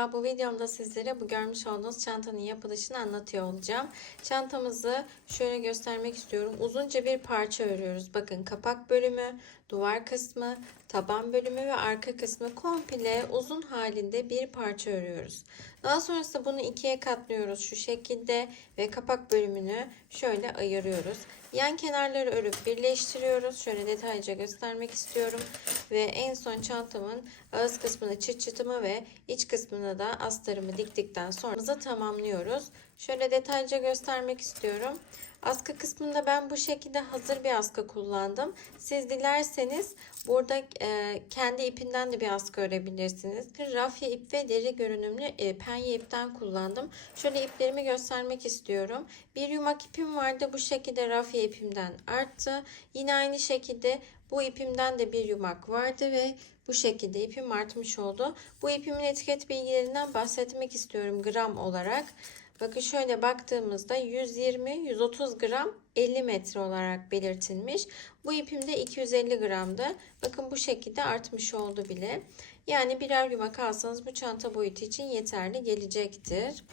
Merhaba, bu videomda sizlere bu görmüş olduğunuz çantanın yapılışını anlatıyor olacağım. Çantamızı şöyle göstermek istiyorum. Uzunca bir parça örüyoruz. Bakın kapak bölümü, duvar kısmı, taban bölümü ve arka kısmı komple uzun halinde bir parça örüyoruz. Daha sonrasında bunu ikiye katlıyoruz şu şekilde ve kapak bölümünü şöyle ayırıyoruz. Yan kenarları örüp birleştiriyoruz. Şöyle detaylıca göstermek istiyorum. Ve en son çantamın ağız kısmını çıt çıtımı ve iç kısmına da astarımı diktikten sonra tamamlıyoruz. Şöyle detaylıca göstermek istiyorum. Askı kısmında ben bu şekilde hazır bir askı kullandım. Siz dilerseniz burada e, kendi ipinden de bir askı örebilirsiniz. Rafya ip ve deri görünümlü e, penye ipten kullandım. Şöyle iplerimi göstermek istiyorum. Bir yumak ipim vardı. Bu şekilde rafya ipimden arttı. Yine aynı şekilde bu ipimden de bir yumak vardı ve bu şekilde ipim artmış oldu. Bu ipimin etiket bilgilerinden bahsetmek istiyorum gram olarak. Bakın şöyle baktığımızda 120-130 gram 50 metre olarak belirtilmiş. Bu ipim de 250 gramdı. Bakın bu şekilde artmış oldu bile. Yani birer yumak alsanız bu çanta boyutu için yeterli gelecektir.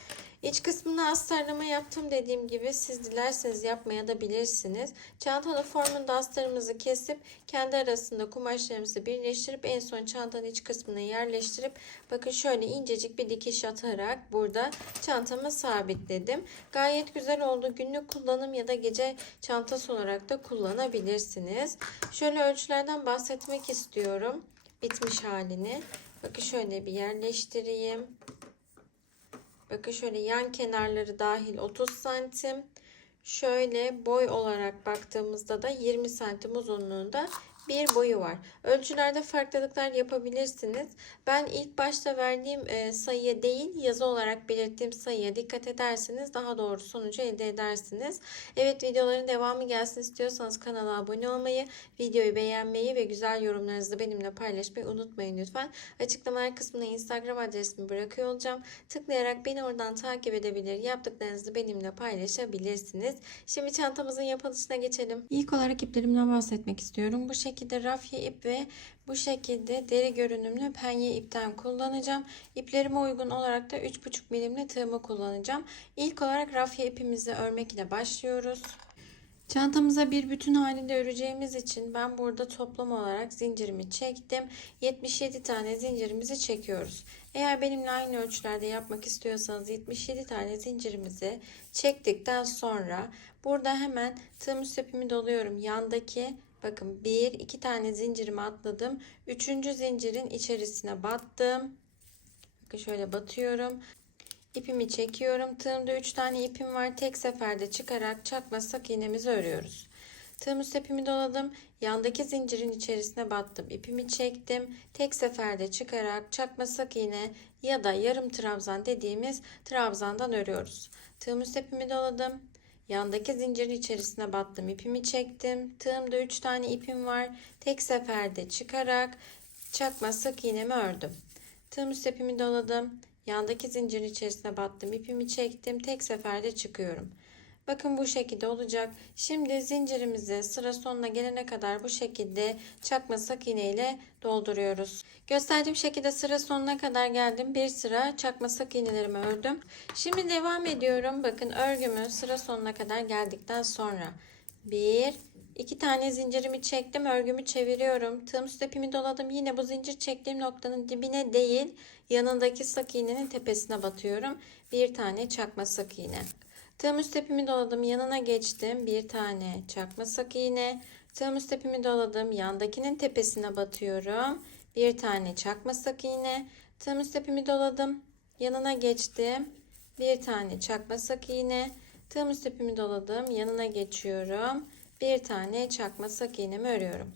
İç kısmına astarlama yaptım dediğim gibi siz dilerseniz yapmaya da bilirsiniz. Çantanın formunda astarımızı kesip kendi arasında kumaşlarımızı birleştirip en son çantanın iç kısmına yerleştirip bakın şöyle incecik bir dikiş atarak burada çantamı sabitledim. Gayet güzel oldu. Günlük kullanım ya da gece çantası olarak da kullanabilirsiniz. Şöyle ölçülerden bahsetmek istiyorum. Bitmiş halini. Bakın şöyle bir yerleştireyim. Bakın şöyle yan kenarları dahil 30 santim. Şöyle boy olarak baktığımızda da 20 santim uzunluğunda bir boyu var. Ölçülerde farklılıklar yapabilirsiniz. Ben ilk başta verdiğim e, sayıya değil yazı olarak belirttiğim sayıya dikkat ederseniz daha doğru sonucu elde edersiniz. Evet videoların devamı gelsin istiyorsanız kanala abone olmayı, videoyu beğenmeyi ve güzel yorumlarınızı benimle paylaşmayı unutmayın lütfen. Açıklamalar kısmına Instagram adresimi bırakıyor olacağım. Tıklayarak beni oradan takip edebilir, yaptıklarınızı benimle paylaşabilirsiniz. Şimdi çantamızın yapılışına geçelim. İlk olarak iplerimden bahsetmek istiyorum. Bu şekilde şekilde rafya ip ve bu şekilde deri görünümlü penye ipten kullanacağım. İplerime uygun olarak da 3,5 milimli tığımı kullanacağım. İlk olarak rafya ipimizi örmek ile başlıyoruz. Çantamıza bir bütün halinde öreceğimiz için ben burada toplam olarak zincirimi çektim. 77 tane zincirimizi çekiyoruz. Eğer benimle aynı ölçülerde yapmak istiyorsanız 77 tane zincirimizi çektikten sonra burada hemen tığım ipimi doluyorum. Yandaki Bakın bir iki tane zincirimi atladım. Üçüncü zincirin içerisine battım. Bakın şöyle batıyorum. İpimi çekiyorum. Tığımda üç tane ipim var. Tek seferde çıkarak çakma sık iğnemizi örüyoruz. Tığım üst ipimi doladım. Yandaki zincirin içerisine battım. İpimi çektim. Tek seferde çıkarak çakma sık iğne ya da yarım trabzan dediğimiz trabzandan örüyoruz. Tığım üst ipimi doladım. Yandaki zincirin içerisine battım. ipimi çektim. Tığımda 3 tane ipim var. Tek seferde çıkarak çakma sık iğnemi ördüm. Tığım üst ipimi doladım. Yandaki zincirin içerisine battım. ipimi çektim. Tek seferde çıkıyorum. Bakın bu şekilde olacak. Şimdi zincirimizi sıra sonuna gelene kadar bu şekilde çakma sık iğne ile dolduruyoruz. Gösterdiğim şekilde sıra sonuna kadar geldim. Bir sıra çakma sık iğnelerimi ördüm. Şimdi devam ediyorum. Bakın örgümü sıra sonuna kadar geldikten sonra bir iki tane zincirimi çektim. Örgümü çeviriyorum. Tığım üst ipimi doladım. Yine bu zincir çektiğim noktanın dibine değil yanındaki sık iğnenin tepesine batıyorum. Bir tane çakma sık iğne. Tığım üst ipimi doladım. Yanına geçtim. Bir tane çakma sık iğne. Tığım üst ipimi doladım. Yandakinin tepesine batıyorum. Bir tane çakma sık iğne. Tığım üst ipimi doladım. Yanına geçtim. Bir tane çakma sık iğne. Tığım üst ipimi doladım. Yanına geçiyorum. Bir tane çakma sık iğnemi örüyorum.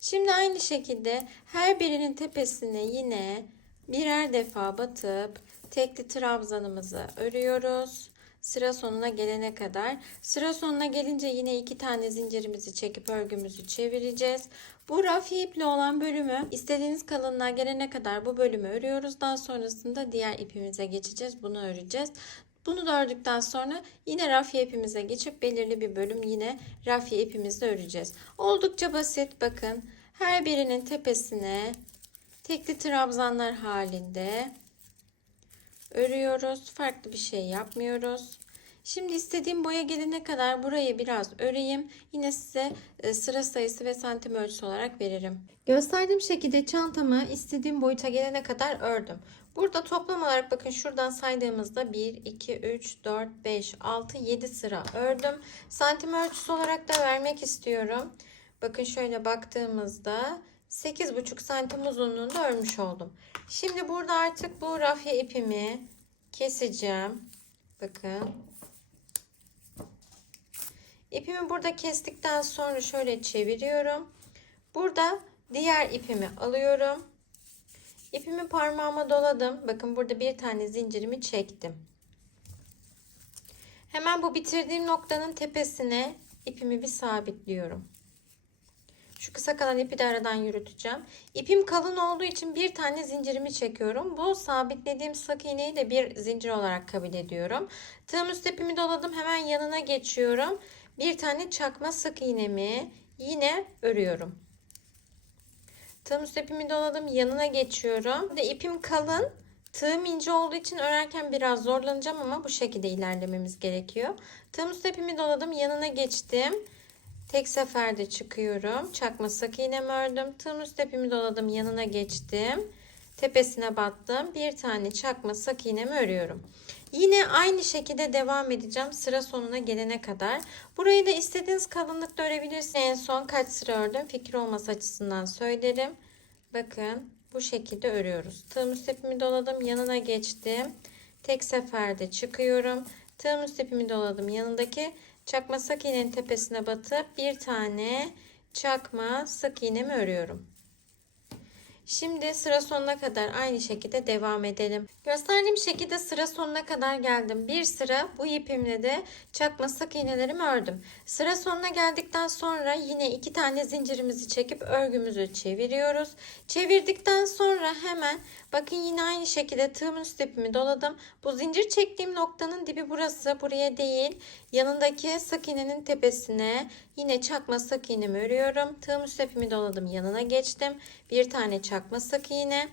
Şimdi aynı şekilde her birinin tepesine yine birer defa batıp tekli trabzanımızı örüyoruz sıra sonuna gelene kadar. Sıra sonuna gelince yine iki tane zincirimizi çekip örgümüzü çevireceğiz. Bu rafi iple olan bölümü istediğiniz kalınlığa gelene kadar bu bölümü örüyoruz. Daha sonrasında diğer ipimize geçeceğiz. Bunu öreceğiz. Bunu da ördükten sonra yine rafiye ipimize geçip belirli bir bölüm yine rafiye ipimizle öreceğiz. Oldukça basit bakın. Her birinin tepesine tekli trabzanlar halinde örüyoruz. Farklı bir şey yapmıyoruz. Şimdi istediğim boya gelene kadar burayı biraz öreyim. Yine size e, sıra sayısı ve santim ölçüsü olarak veririm. Gösterdiğim şekilde çantamı istediğim boyuta gelene kadar ördüm. Burada toplam olarak bakın şuradan saydığımızda 1, 2, 3, 4, 5, 6, 7 sıra ördüm. Santim ölçüsü olarak da vermek istiyorum. Bakın şöyle baktığımızda 8,5 santim uzunluğunda örmüş oldum. Şimdi burada artık bu rafya ipimi keseceğim. Bakın. İpimi burada kestikten sonra şöyle çeviriyorum. Burada diğer ipimi alıyorum. İpimi parmağıma doladım. Bakın burada bir tane zincirimi çektim. Hemen bu bitirdiğim noktanın tepesine ipimi bir sabitliyorum. Şu kısa kalan ipi de aradan yürüteceğim. İpim kalın olduğu için bir tane zincirimi çekiyorum. Bu sabitlediğim sık iğneyi de bir zincir olarak kabul ediyorum. Tığım üst ipimi doladım. Hemen yanına geçiyorum. Bir tane çakma sık iğnemi yine örüyorum. Tığım üst ipimi doladım. Yanına geçiyorum. Burada ipim kalın. Tığım ince olduğu için örerken biraz zorlanacağım ama bu şekilde ilerlememiz gerekiyor. Tığım üst ipimi doladım. Yanına geçtim. Tek seferde çıkıyorum. Çakma sık iğnemi ördüm. Tığım üst ipimi doladım. Yanına geçtim. Tepesine battım. Bir tane çakma sık iğnemi örüyorum. Yine aynı şekilde devam edeceğim sıra sonuna gelene kadar. Burayı da istediğiniz kalınlıkta örebilirsiniz. En son kaç sıra ördüm fikir olması açısından söylerim. Bakın bu şekilde örüyoruz. Tığım üst ipimi doladım. Yanına geçtim. Tek seferde çıkıyorum. Tığım üst ipimi doladım. Yanındaki çakma sık iğnenin tepesine batıp bir tane çakma sık iğnemi örüyorum. Şimdi sıra sonuna kadar aynı şekilde devam edelim. Gösterdiğim şekilde sıra sonuna kadar geldim. Bir sıra bu ipimle de çakma sık iğnelerimi ördüm. Sıra sonuna geldikten sonra yine iki tane zincirimizi çekip örgümüzü çeviriyoruz. Çevirdikten sonra hemen bakın yine aynı şekilde tığımın üst ipimi doladım. Bu zincir çektiğim noktanın dibi burası. Buraya değil. Yanındaki sık iğnenin tepesine yine çakma sık iğnemi örüyorum. Tığım üst ipimi doladım. Yanına geçtim. Bir tane çakma sık iğne.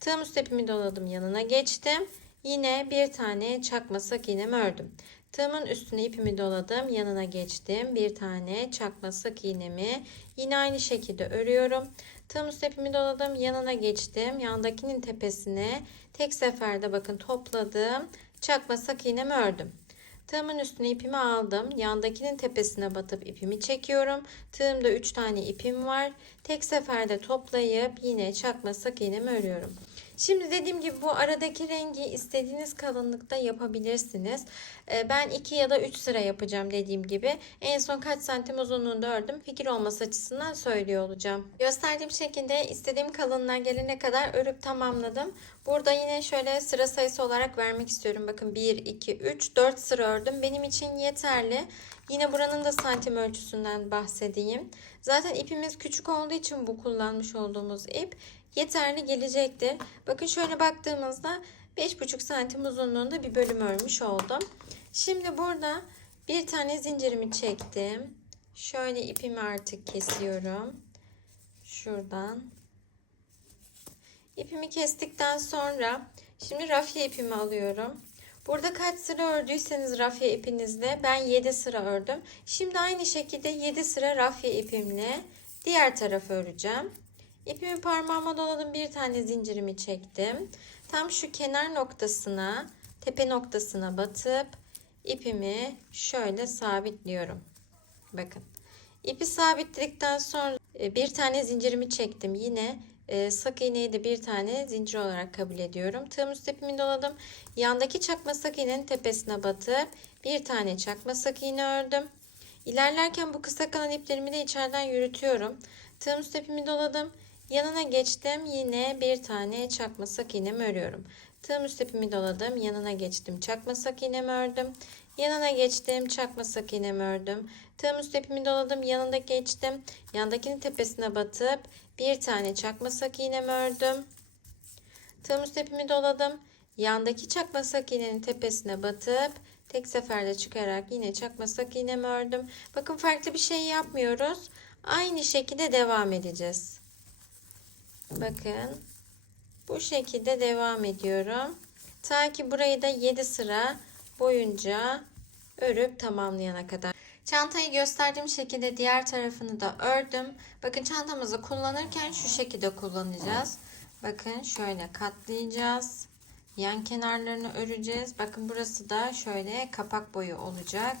Tığım üst ipimi doladım. Yanına geçtim. Yine bir tane çakma sık iğnemi ördüm. Tığımın üstüne ipimi doladım. Yanına geçtim. Bir tane çakma sık iğnemi yine aynı şekilde örüyorum. Tığım üst ipimi doladım. Yanına geçtim. Yandakinin tepesine tek seferde bakın topladım. Çakma sık iğnemi ördüm. Tığımın üstüne ipimi aldım. Yandakinin tepesine batıp ipimi çekiyorum. Tığımda 3 tane ipim var. Tek seferde toplayıp yine çakma sık iğnemi örüyorum. Şimdi dediğim gibi bu aradaki rengi istediğiniz kalınlıkta yapabilirsiniz. Ee, Ben 2 ya da 3 sıra yapacağım dediğim gibi. En son kaç santim uzunluğunda ördüm fikir olması açısından söylüyor olacağım. Gösterdiğim şekilde istediğim kalınlığa gelene kadar örüp tamamladım. Burada yine şöyle sıra sayısı olarak vermek istiyorum. Bakın 1, 2, 3, 4 sıra ördüm. Benim için yeterli. Yine buranın da santim ölçüsünden bahsedeyim. Zaten ipimiz küçük olduğu için bu kullanmış olduğumuz ip yeterli gelecektir. Bakın şöyle baktığımızda 5,5 santim uzunluğunda bir bölüm örmüş oldum. Şimdi burada bir tane zincirimi çektim. Şöyle ipimi artık kesiyorum. Şuradan. İpimi kestikten sonra şimdi rafya ipimi alıyorum. Burada kaç sıra ördüyseniz rafya ipinizle ben 7 sıra ördüm. Şimdi aynı şekilde 7 sıra rafya ipimle diğer tarafı öreceğim. İpimi parmağıma doladım. Bir tane zincirimi çektim. Tam şu kenar noktasına, tepe noktasına batıp ipimi şöyle sabitliyorum. Bakın. İpi sabitledikten sonra e, bir tane zincirimi çektim. Yine e, sık iğneyi de bir tane zincir olarak kabul ediyorum. Tığım üst ipimi doladım. Yandaki çakma sık iğnenin tepesine batıp bir tane çakma sık iğne ördüm. İlerlerken bu kısa kalan iplerimi de içeriden yürütüyorum. Tığım üst ipimi doladım. Yanına geçtim. Yine bir tane çakma sık iğnemi örüyorum. Tığım üst ipimi doladım. Yanına geçtim. Çakma sık iğnemi ördüm. Yanına geçtim. Çakma sık iğnemi ördüm. Tığım üst ipimi doladım. Yanına geçtim. Yandakinin tepesine batıp bir tane çakma sık iğnemi ördüm. Tığım üst ipimi doladım. Yandaki çakma sık iğnenin tepesine batıp tek seferde çıkarak yine çakma sık iğnemi ördüm. Bakın farklı bir şey yapmıyoruz. Aynı şekilde devam edeceğiz. Bakın bu şekilde devam ediyorum. Ta ki burayı da 7 sıra boyunca örüp tamamlayana kadar. Çantayı gösterdiğim şekilde diğer tarafını da ördüm. Bakın çantamızı kullanırken şu şekilde kullanacağız. Bakın şöyle katlayacağız. Yan kenarlarını öreceğiz. Bakın burası da şöyle kapak boyu olacak.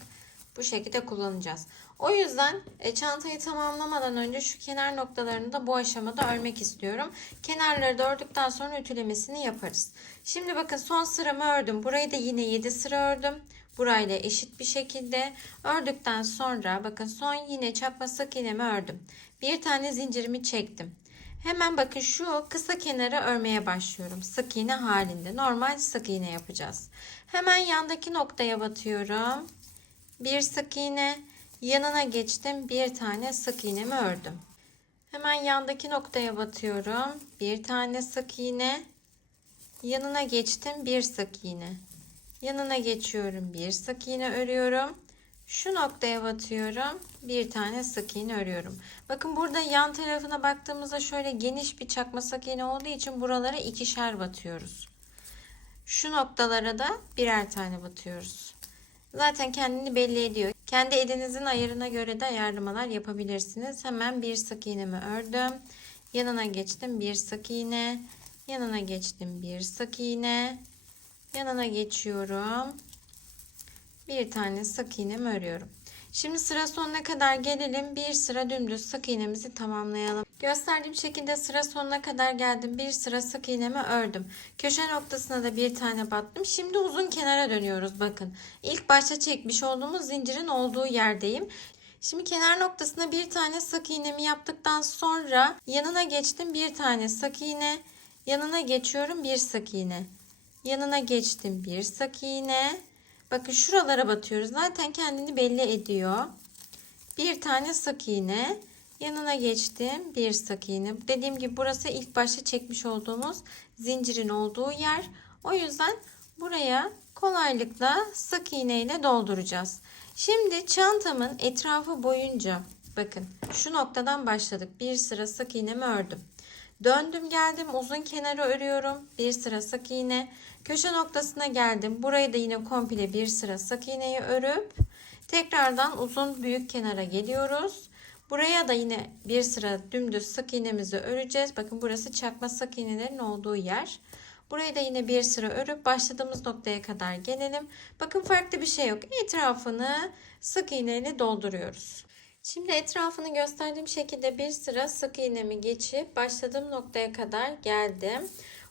Bu şekilde kullanacağız. O yüzden e, çantayı tamamlamadan önce şu kenar noktalarını da bu aşamada örmek istiyorum. Kenarları da ördükten sonra ütülemesini yaparız. Şimdi bakın son sıramı ördüm. Burayı da yine 7 sıra ördüm. Burayla eşit bir şekilde ördükten sonra bakın son yine çakma sık iğnemi ördüm. Bir tane zincirimi çektim. Hemen bakın şu kısa kenara örmeye başlıyorum. Sık iğne halinde. Normal sık iğne yapacağız. Hemen yandaki noktaya batıyorum. Bir sık iğne. Yanına geçtim. Bir tane sık iğnemi ördüm. Hemen yandaki noktaya batıyorum. Bir tane sık iğne. Yanına geçtim. Bir sık iğne. Yanına geçiyorum. Bir sık iğne örüyorum. Şu noktaya batıyorum. Bir tane sık iğne örüyorum. Bakın burada yan tarafına baktığımızda şöyle geniş bir çakma sık iğne olduğu için buralara ikişer batıyoruz. Şu noktalara da birer tane batıyoruz. Zaten kendini belli ediyor. Kendi elinizin ayarına göre de ayarlamalar yapabilirsiniz. Hemen bir sık iğnemi ördüm. Yanına geçtim bir sık iğne. Yanına geçtim bir sık iğne. Yanına geçiyorum. Bir tane sık iğnemi örüyorum. Şimdi sıra sonuna kadar gelelim. Bir sıra dümdüz sık iğnemizi tamamlayalım. Gösterdiğim şekilde sıra sonuna kadar geldim. Bir sıra sık iğnemi ördüm. Köşe noktasına da bir tane battım. Şimdi uzun kenara dönüyoruz. Bakın. İlk başta çekmiş olduğumuz zincirin olduğu yerdeyim. Şimdi kenar noktasına bir tane sık iğnemi yaptıktan sonra yanına geçtim bir tane sık iğne. Yanına geçiyorum bir sık iğne. Yanına geçtim bir sık iğne. Bakın şuralara batıyoruz. Zaten kendini belli ediyor. Bir tane sık iğne. Yanına geçtim. Bir sık iğne. Dediğim gibi burası ilk başta çekmiş olduğumuz zincirin olduğu yer. O yüzden buraya kolaylıkla sık iğne ile dolduracağız. Şimdi çantamın etrafı boyunca bakın şu noktadan başladık. Bir sıra sık iğnemi ördüm. Döndüm geldim uzun kenarı örüyorum. Bir sıra sık iğne. Köşe noktasına geldim. Burayı da yine komple bir sıra sık iğneyi örüp tekrardan uzun büyük kenara geliyoruz. Buraya da yine bir sıra dümdüz sık iğnemizi öreceğiz. Bakın burası çakma sık iğnelerin olduğu yer. Burayı da yine bir sıra örüp başladığımız noktaya kadar gelelim. Bakın farklı bir şey yok. Etrafını sık iğneyle dolduruyoruz. Şimdi etrafını gösterdiğim şekilde bir sıra sık iğnemi geçip başladığım noktaya kadar geldim.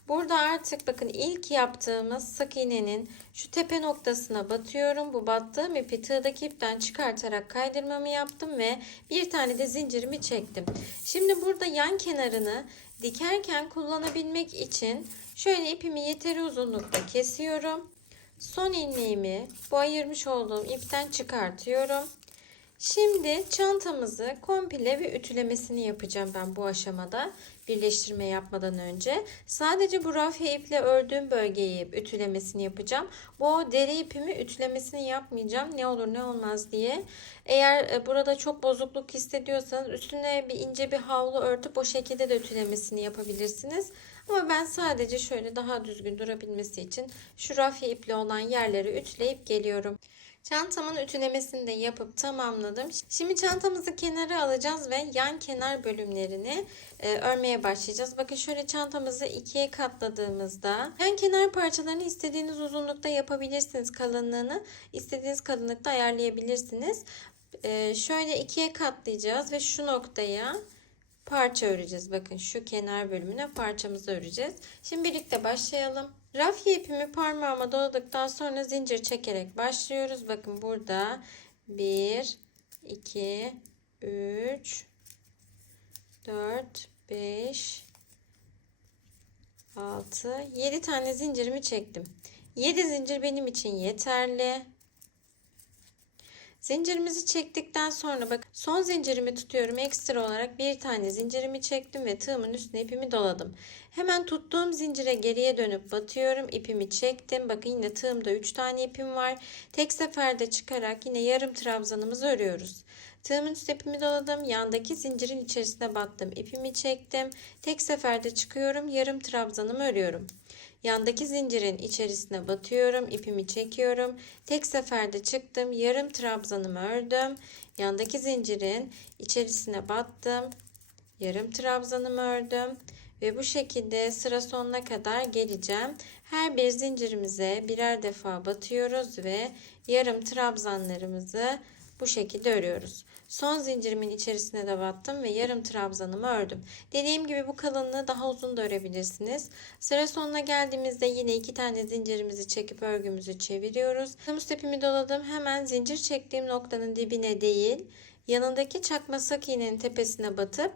Burada artık bakın ilk yaptığımız sık iğnenin şu tepe noktasına batıyorum. Bu battığım ipi tığdaki ipten çıkartarak kaydırmamı yaptım ve bir tane de zincirimi çektim. Şimdi burada yan kenarını dikerken kullanabilmek için şöyle ipimi yeteri uzunlukta kesiyorum. Son ilmeğimi bu ayırmış olduğum ipten çıkartıyorum. Şimdi çantamızı komple bir ütülemesini yapacağım ben bu aşamada birleştirme yapmadan önce. Sadece bu rafya iple ördüğüm bölgeyi ütülemesini yapacağım. Bu deri ipimi ütülemesini yapmayacağım. Ne olur ne olmaz diye. Eğer e, burada çok bozukluk hissediyorsanız üstüne bir ince bir havlu örtüp o şekilde de ütülemesini yapabilirsiniz. Ama ben sadece şöyle daha düzgün durabilmesi için şu rafya iple olan yerleri ütüleyip geliyorum. Çantamın ütülemesini de yapıp tamamladım. Şimdi çantamızı kenara alacağız ve yan kenar bölümlerini e, örmeye başlayacağız. Bakın şöyle çantamızı ikiye katladığımızda yan kenar parçalarını istediğiniz uzunlukta yapabilirsiniz. Kalınlığını istediğiniz kalınlıkta ayarlayabilirsiniz. E, şöyle ikiye katlayacağız ve şu noktaya parça öreceğiz. Bakın şu kenar bölümüne parçamızı öreceğiz. Şimdi birlikte başlayalım. Rafya ipimi parmağıma doladıktan sonra zincir çekerek başlıyoruz. Bakın burada 1, 2, 3, 4, 5, 6, 7 tane zincirimi çektim. 7 zincir benim için yeterli. Zincirimizi çektikten sonra bak son zincirimi tutuyorum ekstra olarak bir tane zincirimi çektim ve tığımın üstüne ipimi doladım. Hemen tuttuğum zincire geriye dönüp batıyorum ipimi çektim. Bakın yine tığımda 3 tane ipim var. Tek seferde çıkarak yine yarım trabzanımızı örüyoruz. Tığımın üstüne ipimi doladım. Yandaki zincirin içerisine battım. ipimi çektim. Tek seferde çıkıyorum. Yarım trabzanımı örüyorum. Yandaki zincirin içerisine batıyorum. ipimi çekiyorum. Tek seferde çıktım. Yarım trabzanımı ördüm. Yandaki zincirin içerisine battım. Yarım trabzanımı ördüm. Ve bu şekilde sıra sonuna kadar geleceğim. Her bir zincirimize birer defa batıyoruz ve yarım trabzanlarımızı bu şekilde örüyoruz. Son zincirimin içerisine de battım ve yarım trabzanımı ördüm. Dediğim gibi bu kalınlığı daha uzun da örebilirsiniz. Sıra sonuna geldiğimizde yine iki tane zincirimizi çekip örgümüzü çeviriyoruz. Tığımız ipimi doladım. Hemen zincir çektiğim noktanın dibine değil, yanındaki çakma sık iğnenin tepesine batıp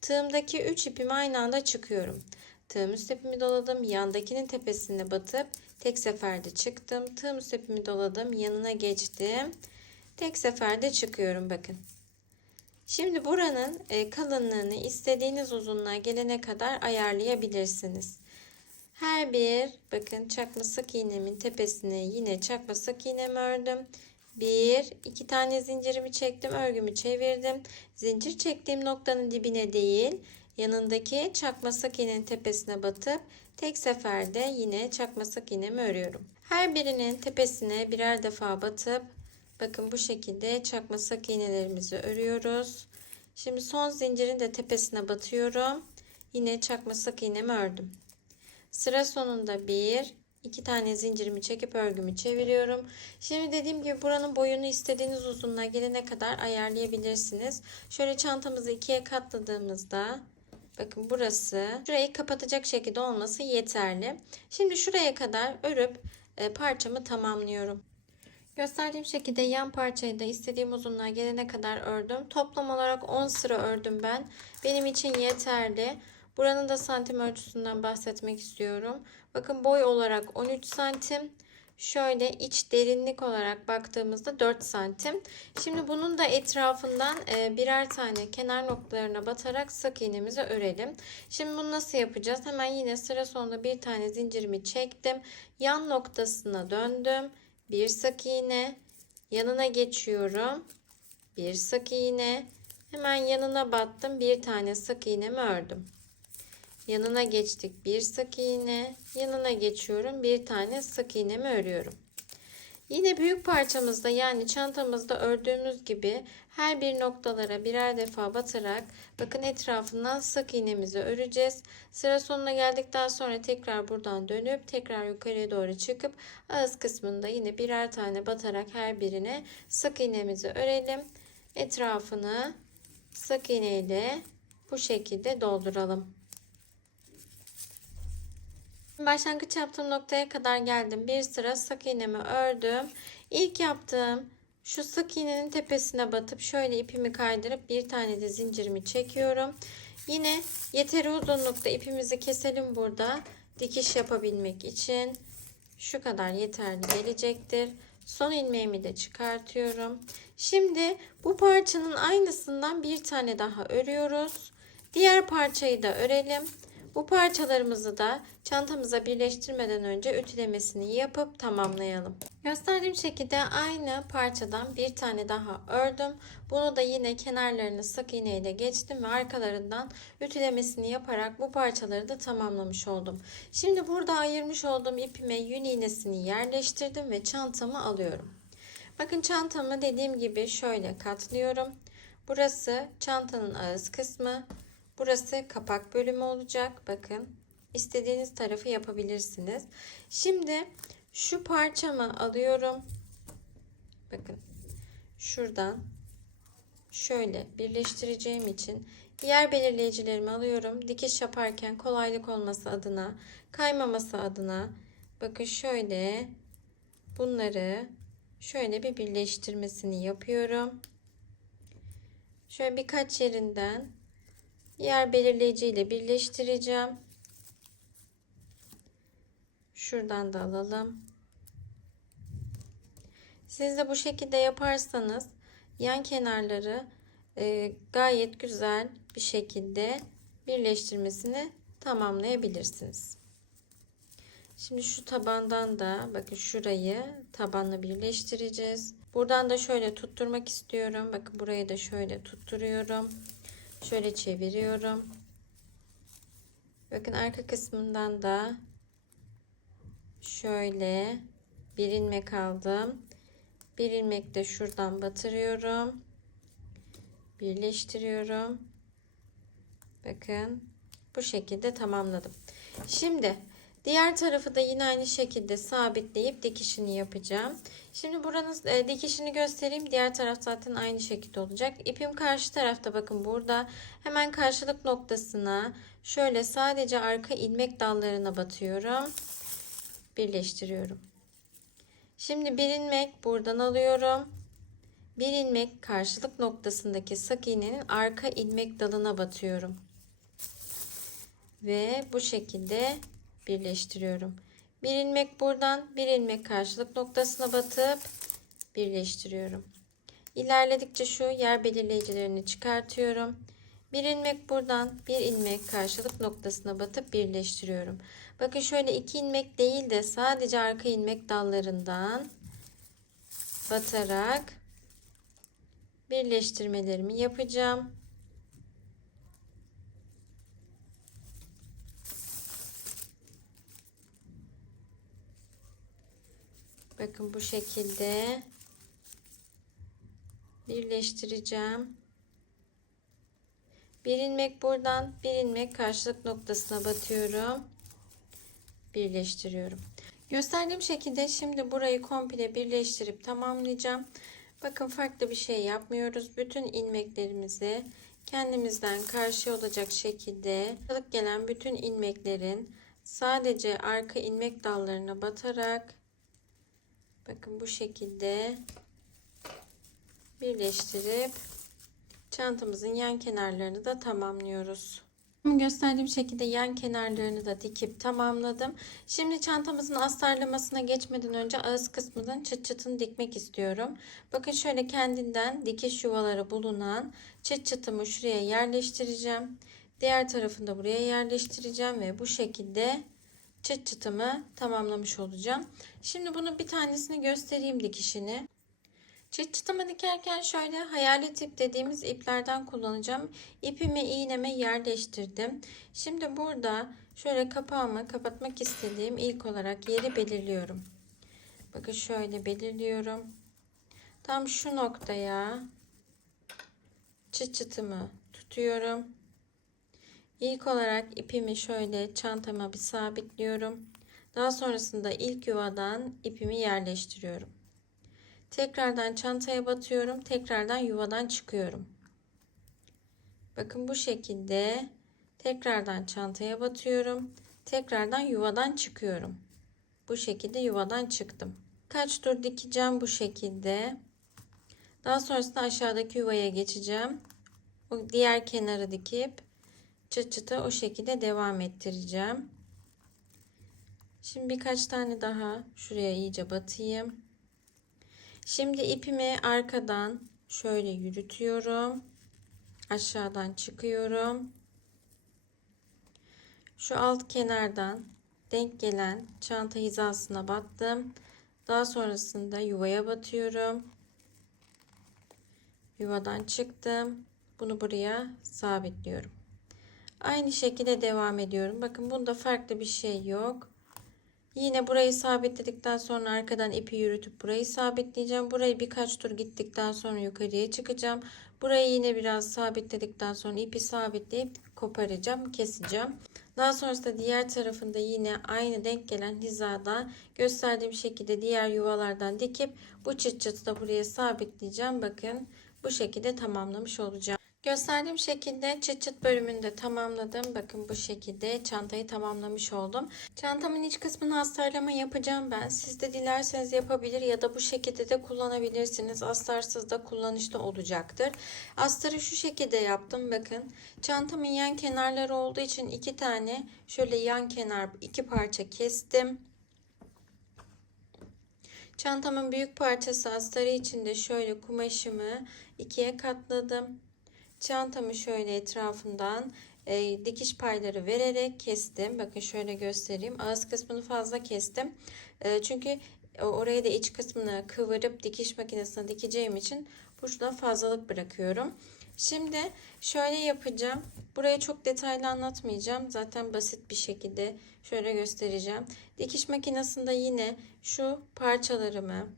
tığımdaki 3 ipimi aynı anda çıkıyorum. Tığım üst ipimi doladım. Yandakinin tepesine batıp tek seferde çıktım. Tığım üst ipimi doladım. Yanına geçtim. Tek seferde çıkıyorum bakın. Şimdi buranın e, kalınlığını istediğiniz uzunluğa gelene kadar ayarlayabilirsiniz. Her bir bakın çakma sık iğnemin tepesine yine çakma sık iğnemi ördüm. Bir, iki tane zincirimi çektim, örgümü çevirdim. Zincir çektiğim noktanın dibine değil, yanındaki çakma sık iğnenin tepesine batıp tek seferde yine çakma sık iğnemi örüyorum. Her birinin tepesine birer defa batıp bakın bu şekilde çakma sık iğnelerimizi örüyoruz. Şimdi son zincirin de tepesine batıyorum. Yine çakma sık iğnemi ördüm. Sıra sonunda bir, iki tane zincirimi çekip örgümü çeviriyorum. Şimdi dediğim gibi buranın boyunu istediğiniz uzunluğa gelene kadar ayarlayabilirsiniz. Şöyle çantamızı ikiye katladığımızda bakın burası şurayı kapatacak şekilde olması yeterli. Şimdi şuraya kadar örüp e, parçamı tamamlıyorum. Gösterdiğim şekilde yan parçayı da istediğim uzunluğa gelene kadar ördüm. Toplam olarak 10 sıra ördüm ben. Benim için yeterli. Buranın da santim ölçüsünden bahsetmek istiyorum. Bakın boy olarak 13 santim. Şöyle iç derinlik olarak baktığımızda 4 santim. Şimdi bunun da etrafından e, birer tane kenar noktalarına batarak sık iğnemizi örelim. Şimdi bunu nasıl yapacağız? Hemen yine sıra sonunda bir tane zincirimi çektim. Yan noktasına döndüm. Bir sık iğne. Yanına geçiyorum. Bir sık iğne. Hemen yanına battım. Bir tane sık iğnemi ördüm. Yanına geçtik. Bir sık iğne. Yanına geçiyorum. Bir tane sık iğnemi örüyorum. Yine büyük parçamızda yani çantamızda ördüğümüz gibi her bir noktalara birer defa batarak bakın etrafından sık iğnemizi öreceğiz. Sıra sonuna geldikten sonra tekrar buradan dönüp tekrar yukarıya doğru çıkıp ağız kısmında yine birer tane batarak her birine sık iğnemizi örelim. Etrafını sık iğneyle bu şekilde dolduralım. Başlangıç yaptığım noktaya kadar geldim. Bir sıra sık iğnemi ördüm. İlk yaptığım şu sık iğnenin tepesine batıp şöyle ipimi kaydırıp bir tane de zincirimi çekiyorum. Yine yeteri uzunlukta ipimizi keselim burada. Dikiş yapabilmek için şu kadar yeterli gelecektir. Son ilmeğimi de çıkartıyorum. Şimdi bu parçanın aynısından bir tane daha örüyoruz. Diğer parçayı da örelim. Bu parçalarımızı da çantamıza birleştirmeden önce ütülemesini yapıp tamamlayalım. Gösterdiğim şekilde aynı parçadan bir tane daha ördüm. Bunu da yine kenarlarını sık iğne ile geçtim ve arkalarından ütülemesini yaparak bu parçaları da tamamlamış oldum. Şimdi burada ayırmış olduğum ipime yün iğnesini yerleştirdim ve çantamı alıyorum. Bakın çantamı dediğim gibi şöyle katlıyorum. Burası çantanın ağız kısmı. Burası kapak bölümü olacak. Bakın istediğiniz tarafı yapabilirsiniz. Şimdi şu parçamı alıyorum. Bakın şuradan şöyle birleştireceğim için yer belirleyicilerimi alıyorum. Dikiş yaparken kolaylık olması adına, kaymaması adına bakın şöyle bunları şöyle bir birleştirmesini yapıyorum. Şöyle birkaç yerinden yer belirleyici ile birleştireceğim. Şuradan da alalım. Siz de bu şekilde yaparsanız yan kenarları e, gayet güzel bir şekilde birleştirmesini tamamlayabilirsiniz. Şimdi şu tabandan da bakın şurayı tabanla birleştireceğiz. Buradan da şöyle tutturmak istiyorum. Bakın burayı da şöyle tutturuyorum. Şöyle çeviriyorum. Bakın arka kısmından da şöyle bir ilmek aldım. Bir ilmek de şuradan batırıyorum. Birleştiriyorum. Bakın bu şekilde tamamladım. Şimdi diğer tarafı da yine aynı şekilde sabitleyip dikişini yapacağım. Şimdi buranın e, dikişini göstereyim. Diğer taraf zaten aynı şekilde olacak. İpim karşı tarafta bakın burada. Hemen karşılık noktasına şöyle sadece arka ilmek dallarına batıyorum. Birleştiriyorum. Şimdi bir ilmek buradan alıyorum. Bir ilmek karşılık noktasındaki sık iğnenin arka ilmek dalına batıyorum. Ve bu şekilde birleştiriyorum. Bir ilmek buradan, bir ilmek karşılık noktasına batıp birleştiriyorum. İlerledikçe şu yer belirleyicilerini çıkartıyorum. Bir ilmek buradan, bir ilmek karşılık noktasına batıp birleştiriyorum. Bakın şöyle iki ilmek değil de sadece arka ilmek dallarından batarak birleştirmelerimi yapacağım. Bakın bu şekilde birleştireceğim. Bir ilmek buradan, bir ilmek karşılık noktasına batıyorum. Birleştiriyorum. Gösterdiğim şekilde şimdi burayı komple birleştirip tamamlayacağım. Bakın farklı bir şey yapmıyoruz. Bütün ilmeklerimizi kendimizden karşı olacak şekilde gelen bütün ilmeklerin sadece arka ilmek dallarına batarak bakın bu şekilde birleştirip çantamızın yan kenarlarını da tamamlıyoruz. Gösterdiğim şekilde yan kenarlarını da dikip tamamladım. Şimdi çantamızın astarlamasına geçmeden önce ağız kısmının çıt çıtını dikmek istiyorum. Bakın şöyle kendinden dikiş yuvaları bulunan çıt çıtımı şuraya yerleştireceğim. Diğer tarafını da buraya yerleştireceğim ve bu şekilde çıt çıtımı tamamlamış olacağım. Şimdi bunun bir tanesini göstereyim dikişini. Çıt çıtımı dikerken şöyle hayalet ip dediğimiz iplerden kullanacağım. İpimi iğneme yerleştirdim. Şimdi burada şöyle kapağımı kapatmak istediğim ilk olarak yeri belirliyorum. Bakın şöyle belirliyorum. Tam şu noktaya çıt çıtımı tutuyorum. İlk olarak ipimi şöyle çantama bir sabitliyorum. Daha sonrasında ilk yuvadan ipimi yerleştiriyorum. Tekrardan çantaya batıyorum. Tekrardan yuvadan çıkıyorum. Bakın bu şekilde tekrardan çantaya batıyorum. Tekrardan yuvadan çıkıyorum. Bu şekilde yuvadan çıktım. Kaç tur dikeceğim bu şekilde. Daha sonrasında aşağıdaki yuvaya geçeceğim. O diğer kenarı dikip çıt çıtı o şekilde devam ettireceğim. Şimdi birkaç tane daha şuraya iyice batayım. Şimdi ipimi arkadan şöyle yürütüyorum. Aşağıdan çıkıyorum. Şu alt kenardan denk gelen çanta hizasına battım. Daha sonrasında yuvaya batıyorum. Yuvadan çıktım. Bunu buraya sabitliyorum. Aynı şekilde devam ediyorum. Bakın bunda farklı bir şey yok. Yine burayı sabitledikten sonra arkadan ipi yürütüp burayı sabitleyeceğim. Burayı birkaç tur gittikten sonra yukarıya çıkacağım. Burayı yine biraz sabitledikten sonra ipi sabitleyip koparacağım, keseceğim. Daha sonrasında diğer tarafında yine aynı denk gelen hizada gösterdiğim şekilde diğer yuvalardan dikip bu çıt çıtı da buraya sabitleyeceğim. Bakın bu şekilde tamamlamış olacağım. Gösterdiğim şekilde çıt çıt bölümünü de tamamladım. Bakın bu şekilde çantayı tamamlamış oldum. Çantamın iç kısmını astarlama yapacağım ben. Siz de dilerseniz yapabilir ya da bu şekilde de kullanabilirsiniz. Astarsız da kullanışlı olacaktır. Astarı şu şekilde yaptım. Bakın çantamın yan kenarları olduğu için iki tane şöyle yan kenar iki parça kestim. Çantamın büyük parçası astarı içinde şöyle kumaşımı ikiye katladım. Çantamı şöyle etrafından e, dikiş payları vererek kestim. Bakın şöyle göstereyim. Ağız kısmını fazla kestim. E, çünkü oraya da iç kısmını kıvırıp dikiş makinesine dikeceğim için burada fazlalık bırakıyorum. Şimdi şöyle yapacağım. Burayı çok detaylı anlatmayacağım. Zaten basit bir şekilde şöyle göstereceğim. Dikiş makinesinde yine şu parçalarımı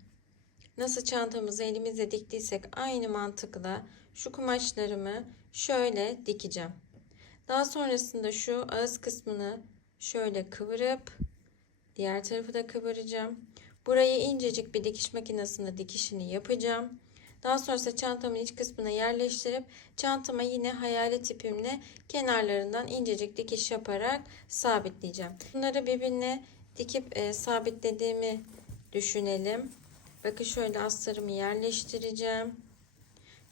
nasıl çantamızı elimizle diktiysek aynı mantıkla şu kumaşlarımı şöyle dikeceğim. Daha sonrasında şu ağız kısmını şöyle kıvırıp diğer tarafı da kıvıracağım. Burayı incecik bir dikiş makinesinde dikişini yapacağım. Daha sonrasında çantamın iç kısmına yerleştirip çantama yine hayalet ipimle kenarlarından incecik dikiş yaparak sabitleyeceğim. Bunları birbirine dikip e, sabitlediğimi düşünelim. Bakın şöyle astarımı yerleştireceğim.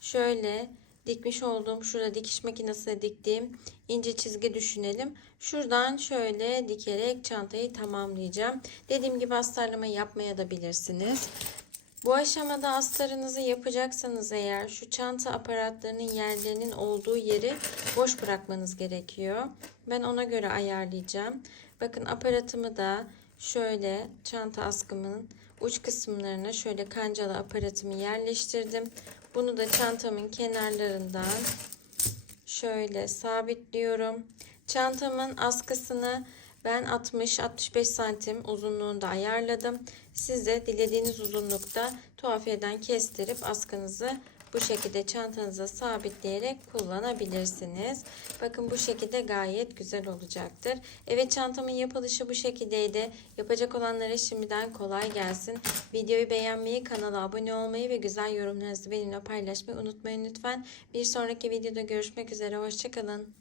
Şöyle dikmiş olduğum şurada dikiş makinesine diktiğim ince çizgi düşünelim. Şuradan şöyle dikerek çantayı tamamlayacağım. Dediğim gibi astarlama yapmaya da bilirsiniz. Bu aşamada astarınızı yapacaksanız eğer şu çanta aparatlarının yerlerinin olduğu yeri boş bırakmanız gerekiyor. Ben ona göre ayarlayacağım. Bakın aparatımı da şöyle çanta askımın uç kısımlarına şöyle kancalı aparatımı yerleştirdim. Bunu da çantamın kenarlarından şöyle sabitliyorum. Çantamın askısını ben 60-65 santim uzunluğunda ayarladım. Siz de dilediğiniz uzunlukta tuhafiyeden kestirip askınızı bu şekilde çantanıza sabitleyerek kullanabilirsiniz. Bakın bu şekilde gayet güzel olacaktır. Evet çantamın yapılışı bu şekildeydi. Yapacak olanlara şimdiden kolay gelsin. Videoyu beğenmeyi, kanala abone olmayı ve güzel yorumlarınızı benimle paylaşmayı unutmayın lütfen. Bir sonraki videoda görüşmek üzere. Hoşçakalın.